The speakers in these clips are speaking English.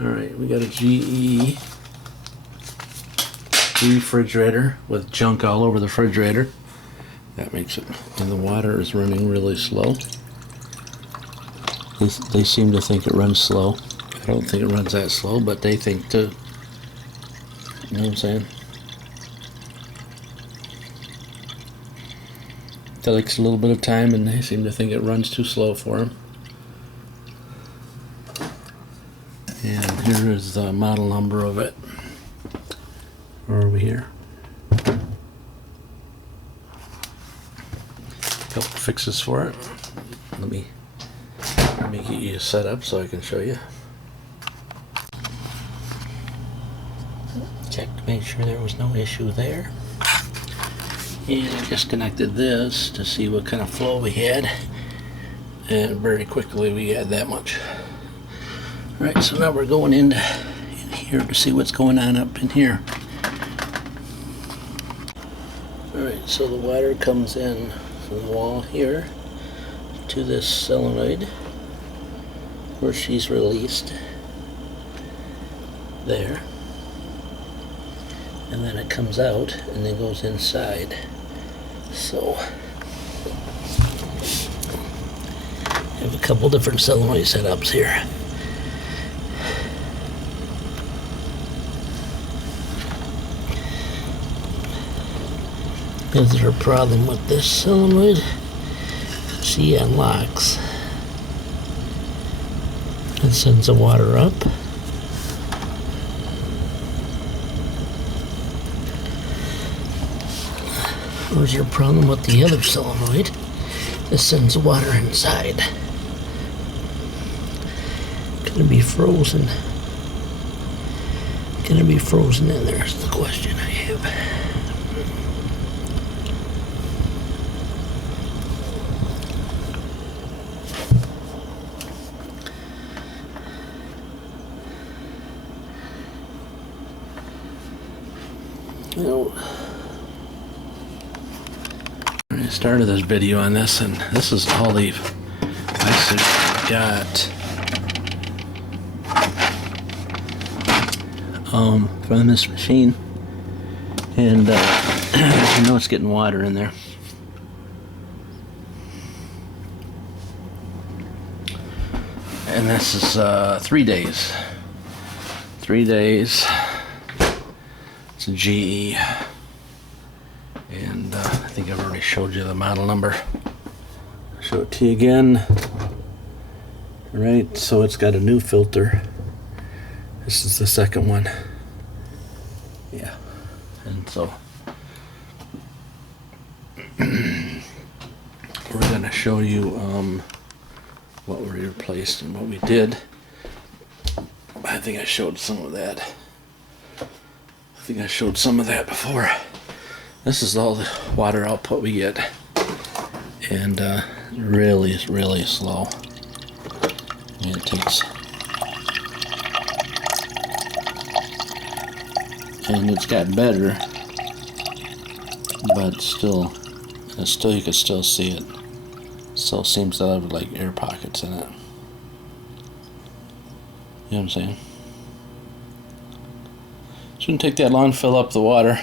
Alright, we got a GE refrigerator with junk all over the refrigerator. That makes it, and the water is running really slow. They seem to think it runs slow. I don't think it runs that slow, but they think to, you know what I'm saying? It takes a little bit of time and they seem to think it runs too slow for them. And here is the model number of it. Where are we here? Couple fixes for it. Let me get you set up so I can show you. Check to make sure there was no issue there. And I just connected this to see what kind of flow we had. And very quickly we had that much. Alright, so now we're going in here to see what's going on up in here. Alright, so the water comes in from the wall here to this solenoid where she's released. There. And then it comes out and then goes inside. So I have a couple different solenoid setups here. Is there a problem with this solenoid? She unlocks and sends the water up. Or is there a problem with the other solenoid that sends the water inside? Can it be frozen? Can it be frozen in there is the question I have. I started this video on this, and this is all they've got from this machine, and you know it's getting water in there. And this is 3 days. 3 days. It's a GE, and I think I've already showed you the model number. I'll show it to you again. Alright, so it's got a new filter. This is the second one. Yeah, and so we're going to show you what we replaced and what we did. I think I showed some of that. I think I showed some of that before. This is all the water output we get, and really slow. And it takes, and it's got better, but still you can still see it. Still seems to have like air pockets in it. You know what I'm saying? Shouldn't take that long to fill up the water.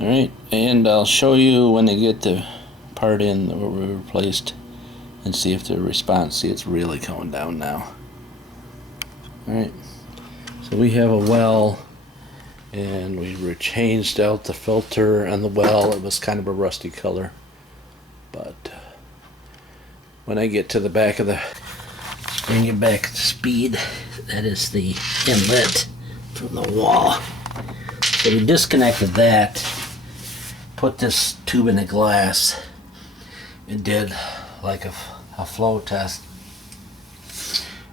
Alright, and I'll show you when they get the part in that we replaced and see if the response, see it's really coming down now. Alright, so we have a well, and we changed out the filter on the well. It was kind of a rusty color, but when I get to the back of the, bring it back to speed, that is the inlet from the wall. So we disconnected that, put this tube in the glass, and did like a flow test,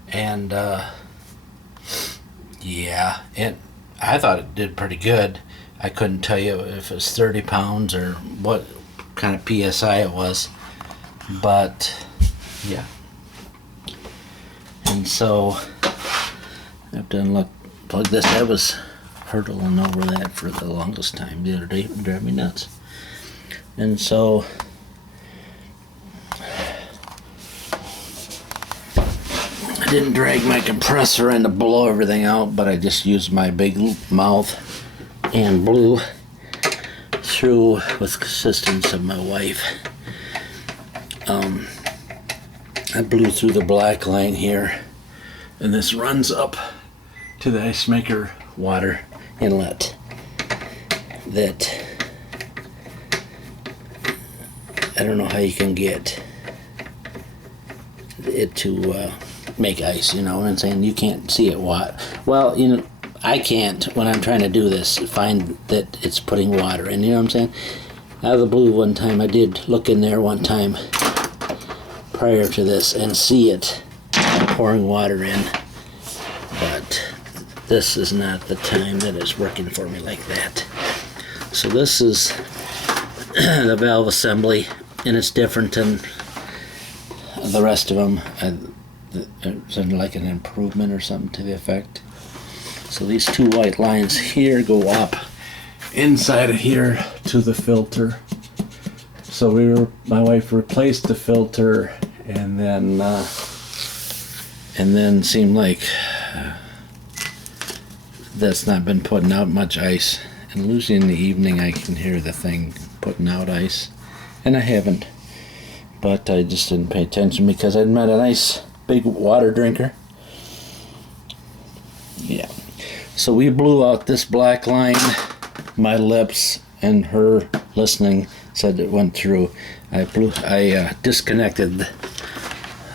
and yeah, I thought it did pretty good. I couldn't tell you if it was 30 pounds or what kind of PSI it was, but yeah. And so I've done plug this. I was hurtling over that for the longest time the other day. It drove me nuts. And so I didn't drag my compressor in to blow everything out, but I just used my big mouth and blew through with assistance of my wife. I blew through the black line here, and this runs up to the ice maker water inlet that I don't know how you can get it to make ice, you know what I'm saying? You can't see it well, you know, I can't, when I'm trying to do this, find that it's putting water in, you know what I'm saying? Out of the blue one time, I did look in there one time prior to this and see it pouring water in, but this is not the time that it's working for me like that. So this is the valve assembly, and it's different than the rest of them. It's like an improvement or something to the effect. So these two white lines here go up inside of here to the filter. So my wife replaced the filter, and then seemed like that's not been putting out much ice. And usually in the evening I can hear the thing putting out ice, and I haven't. But I just didn't pay attention because I'd met a nice big water drinker. Yeah. So we blew out this black line. My lips and her listening said it went through. I disconnected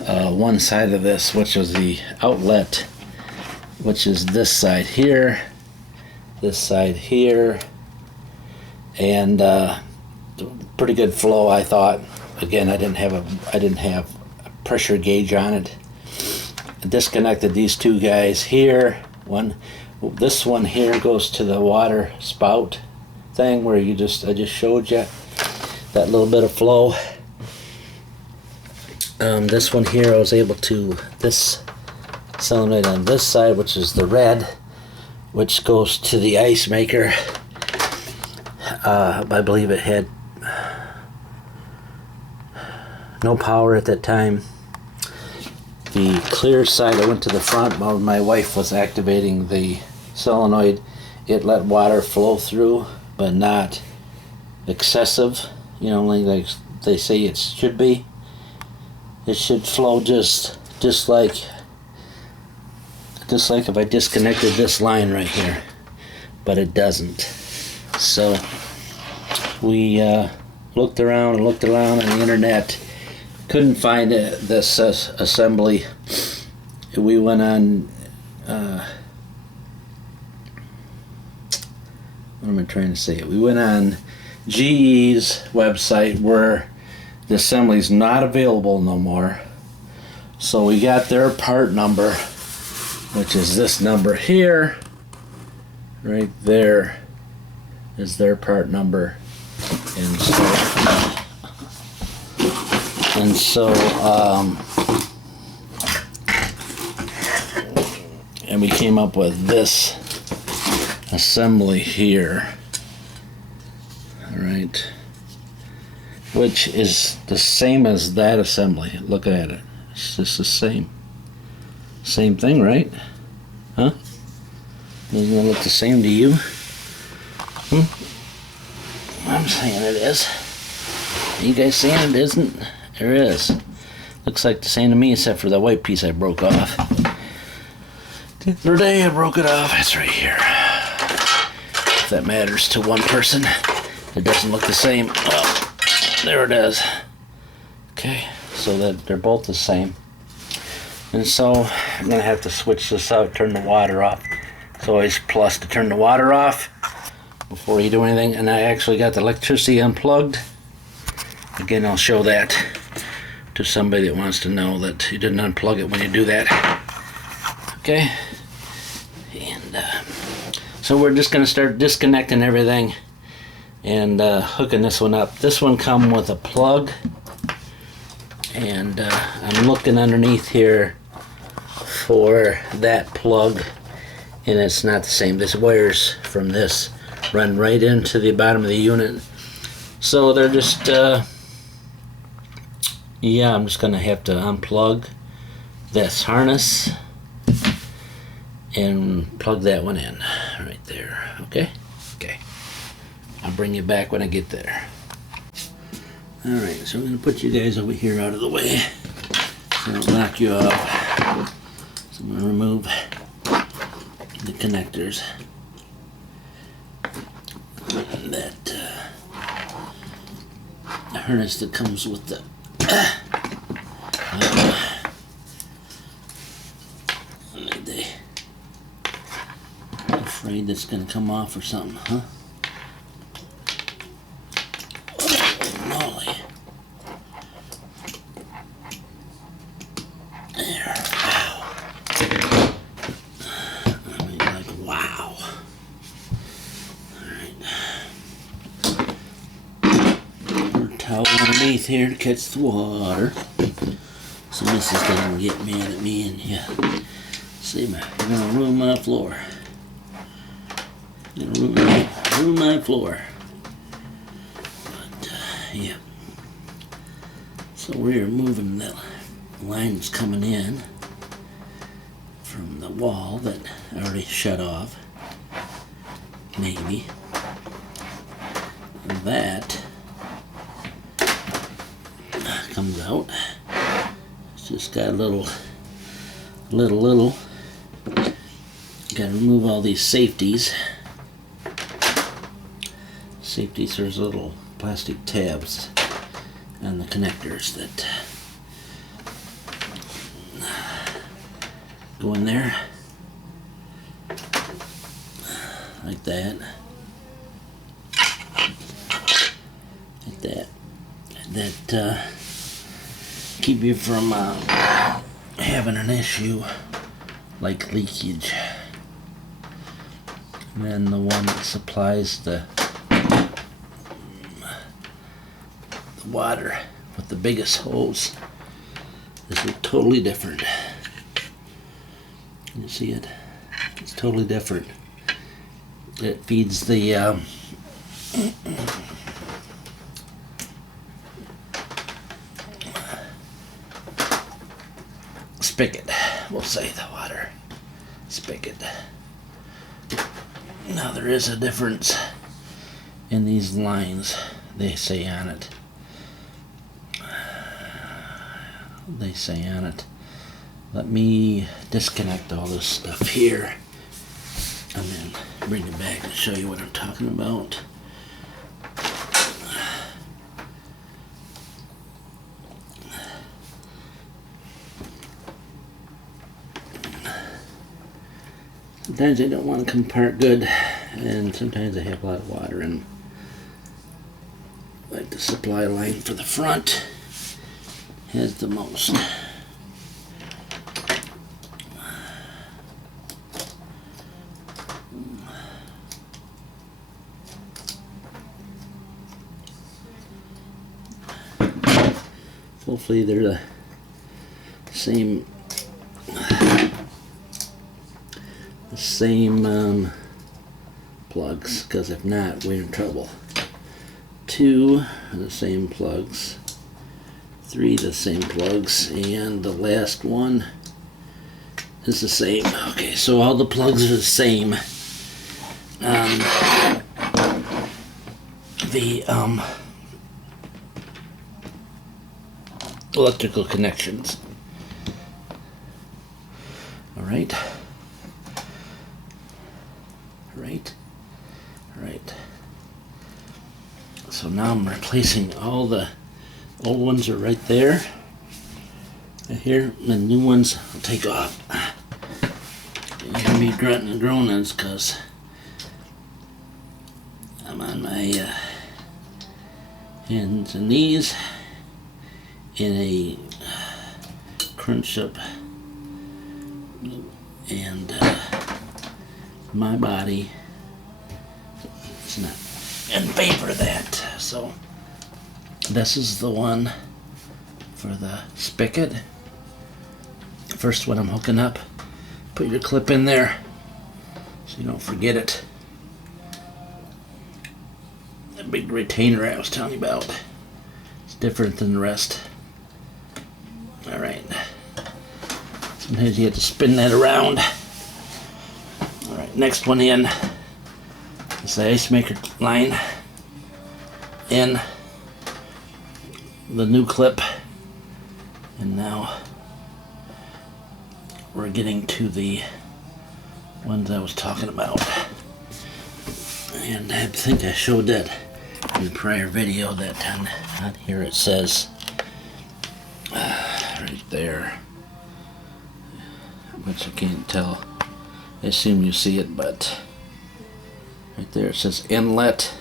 one side of this, which was the outlet, which is this side here, this side here, and pretty good flow, I thought. Again, I didn't have a pressure gauge on it. I disconnected these two guys here. This one here goes to the water spout thing where I just showed you that little bit of flow. This one here I was able to, this solenoid on this side, which is the red, which goes to the ice maker. I believe it had no power at that time. The clear side, I went to the front while my wife was activating the solenoid. It let water flow through, but not excessive, you know, like they say it should be. It should flow just like if I disconnected this line right here, but it doesn't. So we looked around on the internet, couldn't find this assembly. We went on what am I trying to say? We went on GE's website where the assembly's not available no more. So we got their part number, which is this number here. Right there is their part number. And we came up with this assembly here. All right. Which is the same as that assembly. Look at it. It's just the same. Same thing, right? Huh? Doesn't it look the same to you? I'm saying it is. You guys saying it isn't? There is. Looks like the same to me, except for the white piece I broke off. The other day I broke it off. It's right here. If that matters to one person, it doesn't look the same. Oh, there it is. Okay, so that they're both the same. And so I'm gonna have to switch this out, turn the water off. It's always plus to turn the water off before you do anything. And I actually got the electricity unplugged. Again, I'll show that to somebody that wants to know that you didn't unplug it when you do that. Okay, and so we're just gonna start disconnecting everything and hooking this one up. This one comes with a plug, and I'm looking underneath here for that plug, and it's not the same. This wires from this run right into the bottom of the unit, so they're just yeah, I'm just gonna have to unplug this harness and plug that one in right there. Okay? Okay. I'll bring you back when I get there. Alright, so I'm going to put you guys over here out of the way so I don't knock you off. So I'm going to remove the connectors. That harness that comes with the afraid that's going to come off or something, huh? Holy moly. There. Wow. I mean, like, wow. Alright. Towel underneath here to catch the water. So Mrs. doesn't get mad at me and yeah. See, you're gonna ruin my floor. You're gonna ruin my floor. But yeah. So we're moving the lines coming in from the wall that I already shut off. Maybe. And that comes out. It's just got a little. Gotta remove all these safeties. There's little plastic tabs on the connectors that go in there. Like that. Like that. That keep you from having an issue like leakage. And then the one that supplies the water with the biggest hose is totally different. Can you see it? It's totally different. It feeds the spigot, we'll say the water spigot. Now there is a difference in these lines, they say on it. Let me disconnect all this stuff here and then bring it back and show you what I'm talking about. Sometimes they don't want to come apart good, and sometimes they have a lot of water in them. Like the supply line for the front has the most. Hopefully they're the same plugs, because if not, we're in trouble. 2 are the same plugs, 3 the same plugs, and the last one is the same. Okay, so all the plugs are the same. The electrical connections. All right. Right. So now I'm replacing all the old ones are right there. Right here, the new ones I'll take off. You're gonna be grunting and groaning because I'm on my hands and knees in a crunch up, and my body is not in favor of that. So this is the one for the spigot. First one I'm hooking up. Put your clip in there so you don't forget it. That big retainer I was telling you about. It's different than the rest. Alright. Sometimes you have to spin that around. Alright, next one in is the ice maker line. In the new clip. And now we're getting to the ones I was talking about. And I think I showed that in the prior video that on here it says right there, which I can't tell. I assume you see it, but right there it says inlet,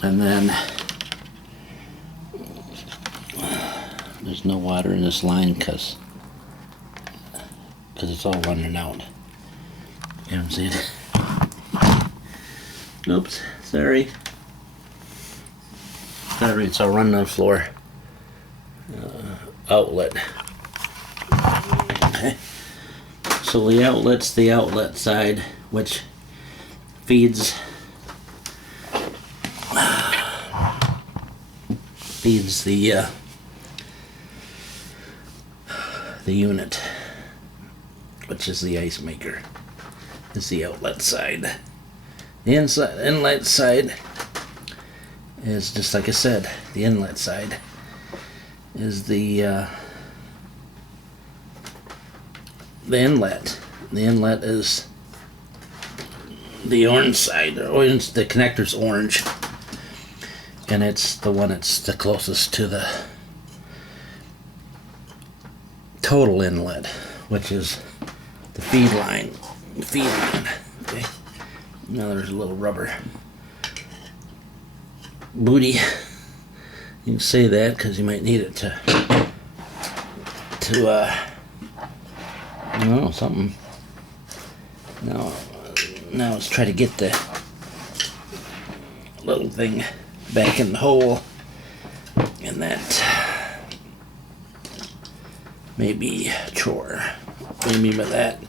and then there's no water in this line because it's all running out. You know what I'm saying? Oops, sorry. Sorry, it's all running on the floor. Outlet. Okay. So the outlet's the outlet side, which feeds the unit, which is the ice maker. Is the outlet side. The inlet side is just like I said. The inlet side is the inlet. The inlet is the orange side. The connector's orange, and it's the one that's the closest to the total inlet, which is the feed line. Okay. Now there's a little rubber booty. You can say that because you might need it to I don't know, something. Now let's try to get the little thing back in the hole, and that may be a chore. What do you mean by that?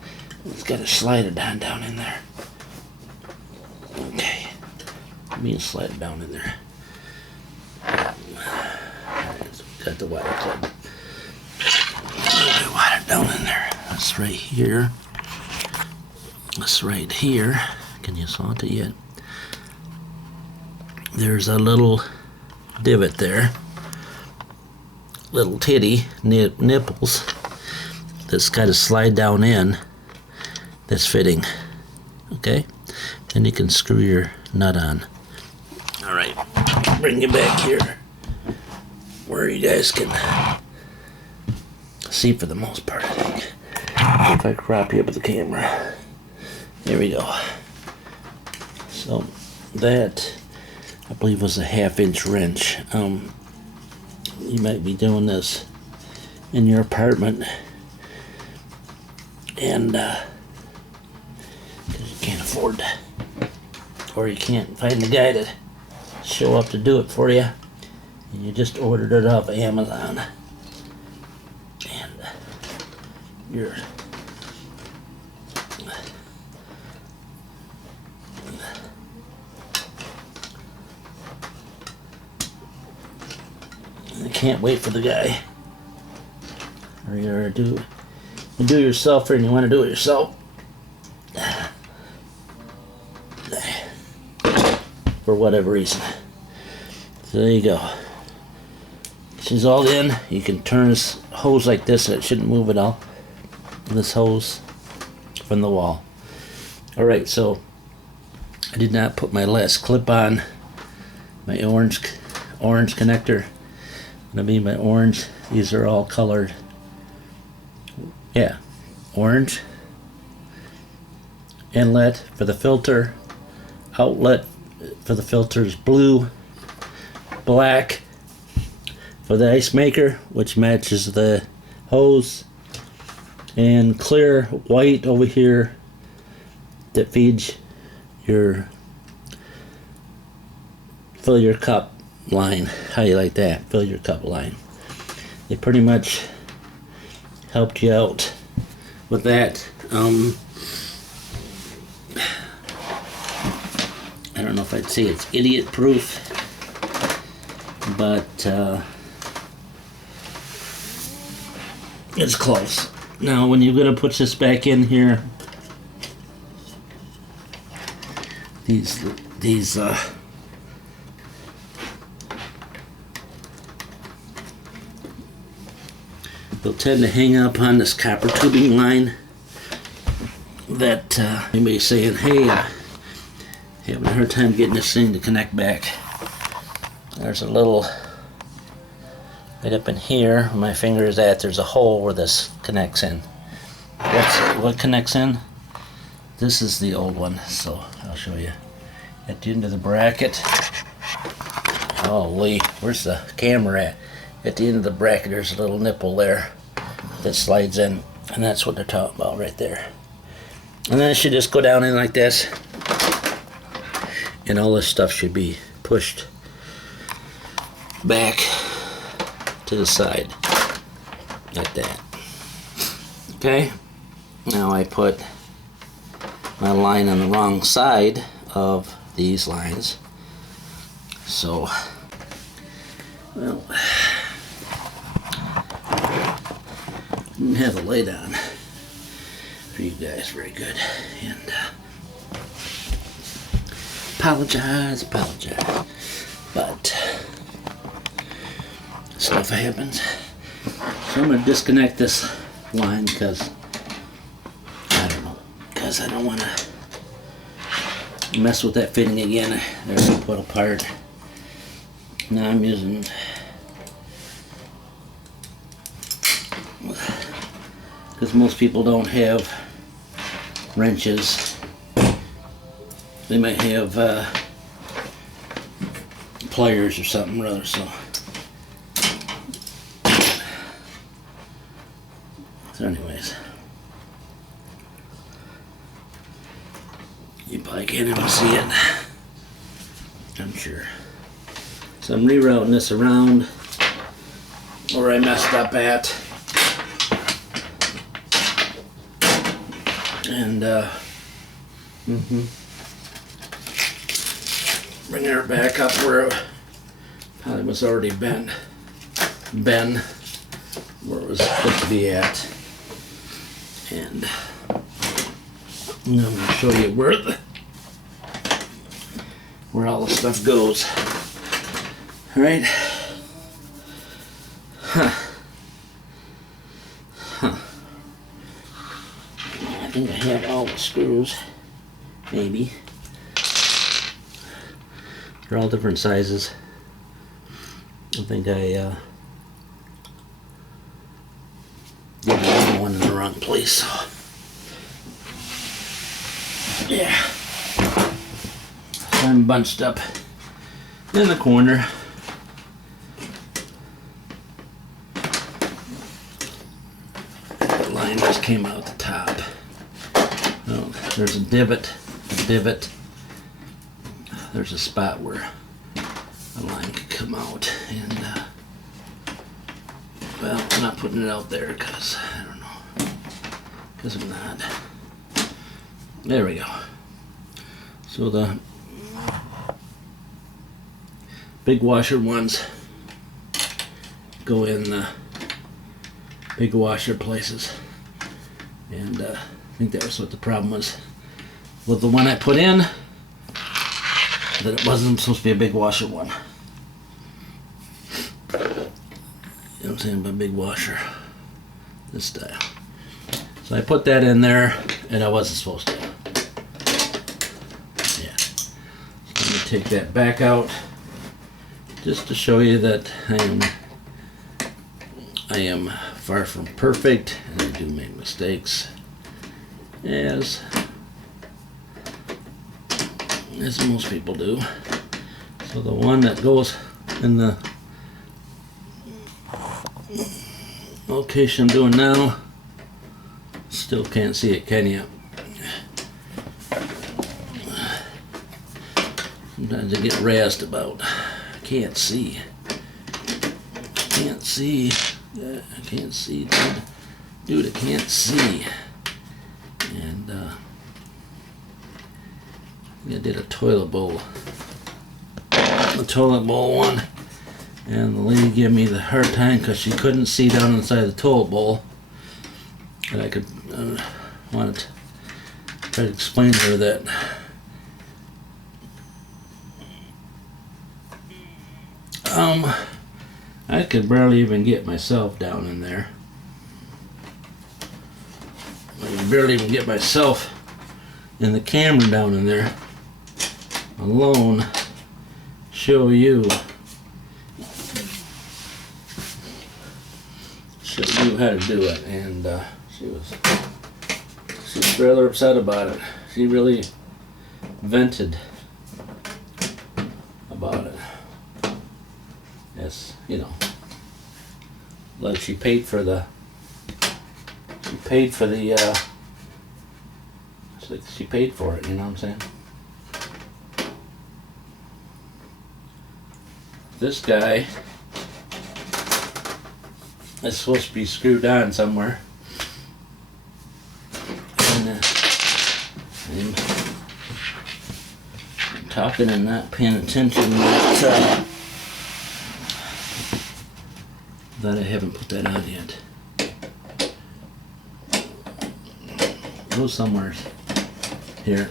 It's got to slide it down in there. Okay, let me slide it down in there. Got the water club. Water down in there. That's right here. That's right here. Can you saw it yet? There's a little divot there. Little titty nipples that's got to slide down in. That's fitting. Okay? Then you can screw your nut on. Alright. Bring you back here where you guys can see for the most part, I think. If I crop you up with the camera. There we go. So that, I believe, was a 1/2-inch wrench. You might be doing this in your apartment, and because you can't afford to, or you can't find the guy to show up to do it for you, and you just ordered it off Amazon, and you're I can't wait for the guy. Or you do it yourself, and you want to do it yourself. For whatever reason. So there you go. She's all in. You can turn this hose like this, and it shouldn't move at all. This hose from the wall. Alright, so I did not put my last clip on. My orange connector. What I mean by orange, these are all colored. Yeah, orange. Inlet for the filter. Outlet for the filter is blue. Black for the ice maker, which matches the hose. And clear white over here that feeds your fill your cup line. How you like that? Fill your cup line. They pretty much helped you out with that. I don't know if I'd say it's idiot proof, but it's close. Now when you're gonna put this back in here, these they'll tend to hang up on this copper tubing line that anybody's saying, hey, having a hard time getting this thing to connect back. There's a little, right up in here where my finger is at, there's a hole where this connects in. What connects in? This is the old one, so I'll show you. At the end of the bracket, holy, where's the camera at? At the end of the bracket there's a little nipple there that slides in, and that's what they're talking about right there. And then it should just go down in like this, and all this stuff should be pushed back to the side like that. Okay, now I put my line on the wrong side of these lines, so well, didn't have the light on for you guys very good, and apologize, but stuff happens. So I'm going to disconnect this line because I don't want to mess with that fitting again. There's a put apart. Now I'm using because most people don't have wrenches. They might have pliers or something rather, so anyways, you probably can't even see it, I'm sure. So I'm rerouting this around where I messed up at, and bringing her back up where it probably was already bent where it was supposed to be at. And now I'm going to show you where all the stuff goes. All right. I think I have all the screws, maybe. They're all different sizes. I think I did the one in the wrong place. So. Yeah. So I'm bunched up in the corner. The line just came out the top. Oh, there's a divot. There's a spot where a line could come out, and well, I'm not putting it out there because I don't know, because I'm not. There we go. So the big washer ones go in the big washer places, and I think that was what the problem was with the one I put in, that it wasn't supposed to be a big washer one. You know what I'm saying, by big washer, this style. So I put that in there, and I wasn't supposed to. Yeah. So I'm going to take that back out, just to show you that I am far from perfect, and I do make mistakes, as most people do. So the one that goes in the location I'm doing now, still can't see it, can you? Sometimes I get razzed about, I can't see. Can't see. I can't see, dude. I can't see. And I did a toilet bowl one, and the lady gave me the hard time because she couldn't see down inside the toilet bowl, And I could want to try to explain to her that I could barely even get myself down in there. I could barely even get myself in the camera down in there alone. Show you how to do it, and she was rather upset about it. She really vented about it. Yes, you know, like she paid for the she paid for it, you know what I'm saying? This guy is supposed to be screwed on somewhere, and I'm talking and not paying attention that I haven't put that on yet. Go somewhere here.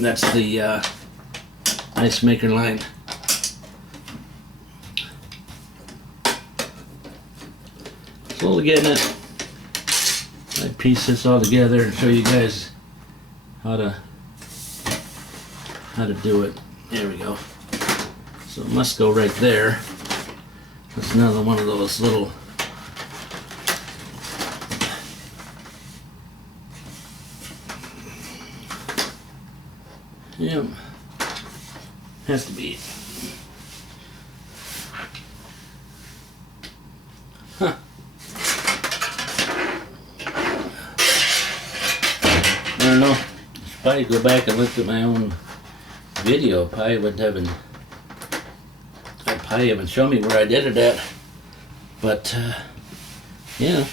That's the ice maker line. Slowly getting it. I piece this all together and show you guys how to do it. There we go. So it must go right there. That's another one of those little has to be. Huh. I don't know. I should probably go back and look at my own video. Probably haven't shown me where I did it at. But yeah.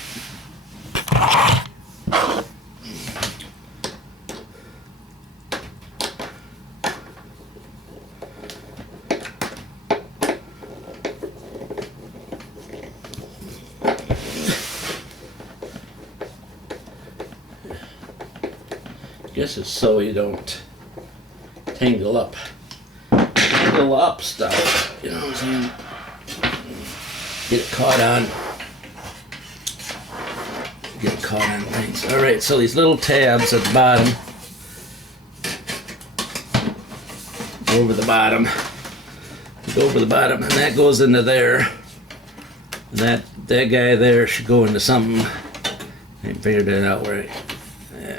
Guess it's so you don't tangle up stuff, you know what I'm saying? Get it caught on things. Alright, so these little tabs at the bottom, go over the bottom, and that goes into there. And that guy there should go into something. I ain't figured it out where it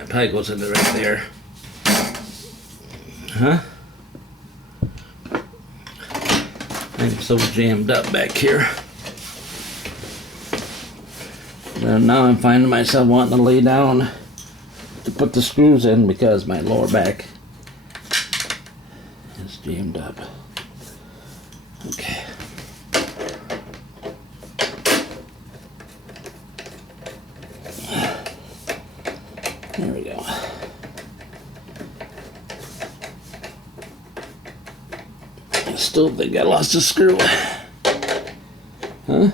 probably goes into right there. Huh? I'm so jammed up back here. And now I'm finding myself wanting to lay down to put the screws in because my lower back is jammed up. Okay. There we go. I still think I lost a screw. Huh?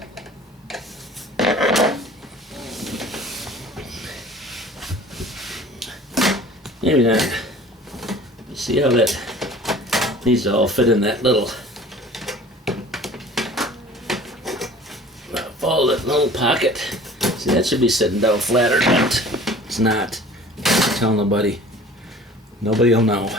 Maybe not. Let's see how that needs to all fit in that little follow that little pocket. See, that should be sitting down flatter, but it's not. Can't tell nobody. Nobody will know.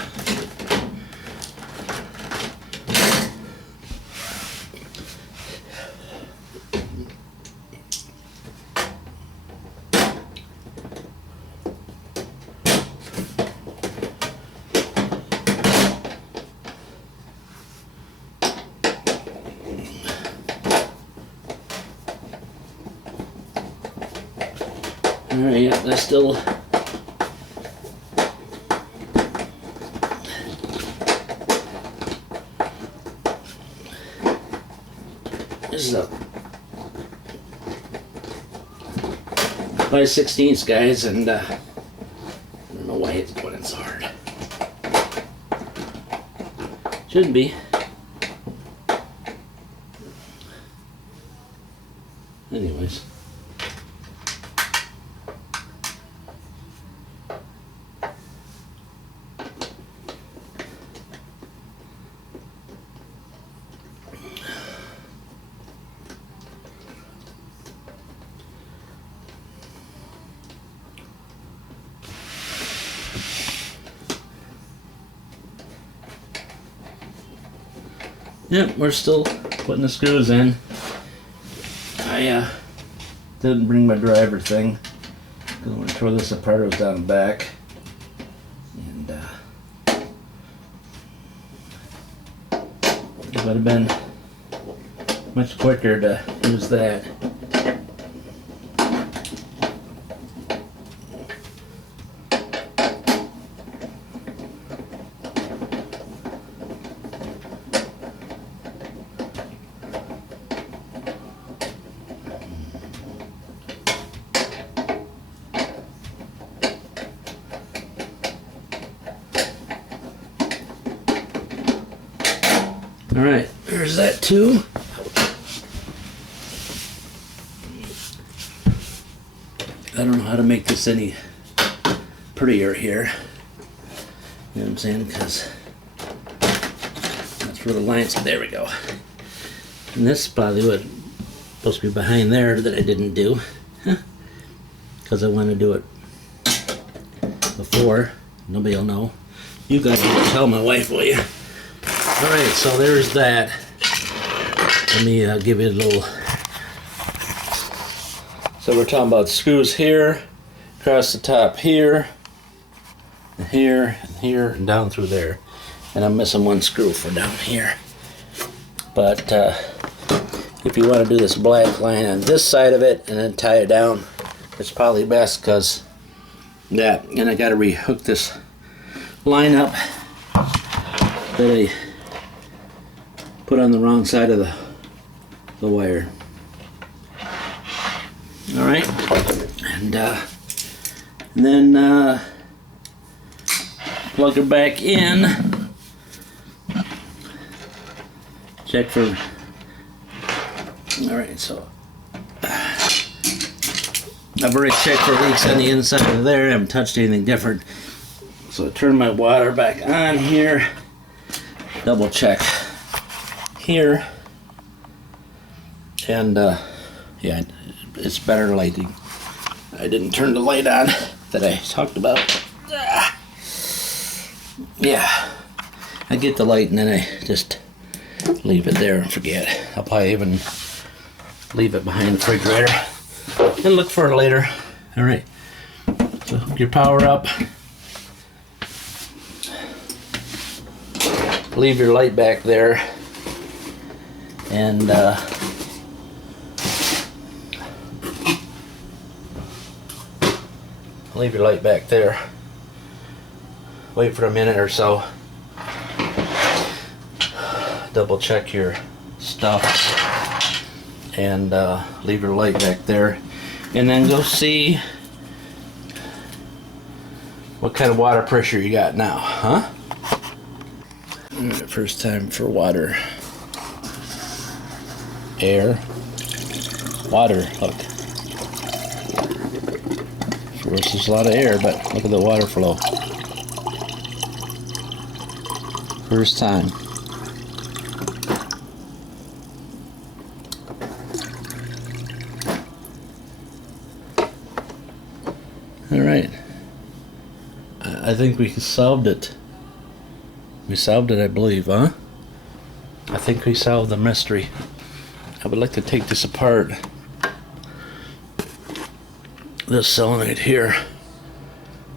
Alright, yeah, that's still this is a 5/16, guys, and I don't know why it's going in so hard. Shouldn't be. Anyways. Yep, we're still putting the screws in. I didn't bring my driver thing, because when I tore this apart, it was down the back. And it would have been much quicker to use that. Alright, there's that too. I don't know how to make this any prettier here. You know what I'm saying? Because that's where the lines, there we go. And this probably was supposed to be behind there that I didn't do. Because I want to do it before. Nobody will know. You guys will tell my wife, will you? Alright, so there's that. Let me give you a little. So we're talking about screws here, across the top here, and here, and here, and down through there. And I'm missing one screw for down here. But if you want to do this black line on this side of it and then tie it down, it's probably best because that. And I got to rehook this line up that I put on the wrong side of the wire. All right, and then plug it back in. Check for. All right, so I've already checked for leaks on the inside of there. I haven't touched anything different. So I turn my water back on here. Double check here, and yeah, it's better lighting. I didn't turn the light on that I talked about. Yeah, I get the light and then I just leave it there and forget. I'll probably even leave it behind the refrigerator and look for it later. All right, so hook your power up. Leave your light back there, and leave your light back there. Wait for a minute or so. Double check your stuff and leave your light back there, and then go see what kind of water pressure you got now, huh? First time for water, air, water. Look, of course there's a lot of air, but look at the water flow. First time. All right, I think we solved it. We solved it, I believe, huh? I think we solved the mystery. I would like to take this apart. This solenoid here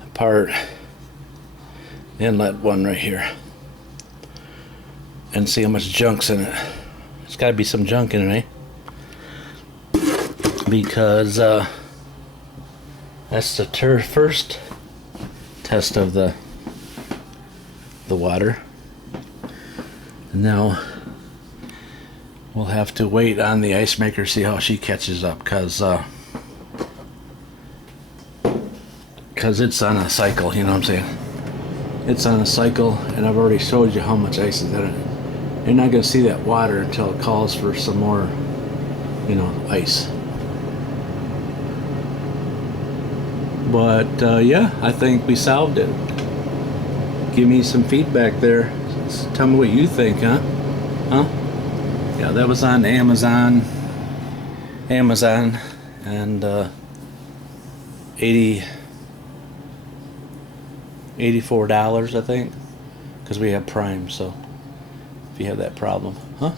apart. The inlet one right here. And see how much junk's in it. There's got to be some junk in it, eh? Because that's the first test of the water. And now we'll have to wait on the ice maker, see how she catches up, because it's on a cycle, you know what I'm saying? It's on a cycle, and I've already showed you how much ice is in it. You're not going to see that water until it calls for some more, you know, ice. But yeah, I think we solved it. Give me some feedback there. Tell me what you think, huh? Huh? Yeah, that was on Amazon, and $84, I think, because we have Prime. So if you have that problem. Huh?